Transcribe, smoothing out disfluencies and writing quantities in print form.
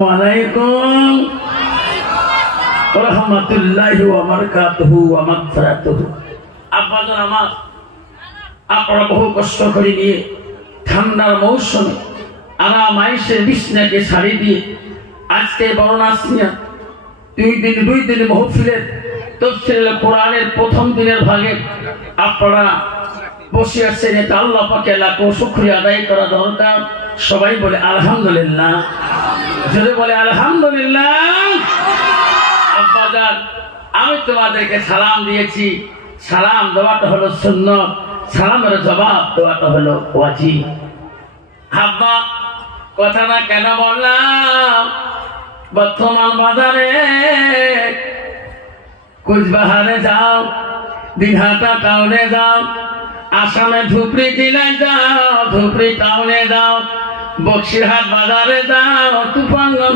ওয়ালাইকুম রাহমাতুল্লাহি ওয়া বারাকাতুহু ওয়া মাগফিরাতুহু। আব্বাজান আমার, আপনারা বহু কষ্ট করে নিয়ে ঠান্ডার মৌসুমে আরাম আয়েশে বিছনাকে ছাড়ি দিয়ে আজকে বর্ণাস নিয়ে দুই দিন মাহফিলের তাফসীরুল কোরআনের প্রথম দিনের ভাগে আপনারা বসে আছেন। এটা আল্লাহ পাকের লাখো শুকরিয়া আদায় করা দরকার। সবাই বলে আলহামদুলিল্লাহ, যদি বলে আলহামদুলিল্লাহ। আব্বাজান, আমি তোমাদেরকে সালাম দিয়েছি, সালাম দেওয়াটা হলো সুন্নাত, সালামের জবাব দেওয়াটা হলো ওয়াজিব। আব্বা, কথাটা কেন বললাম? বর্তমান বাজারে কুচবিহারে যাও, দিনহাটা টাউনে যাও, আসামে ধুপড়ি জেলায় যাও, ধুপড়ি টাউনে যাও, বক্সিরহাট বাজারে যাও, তুফানগঞ্জ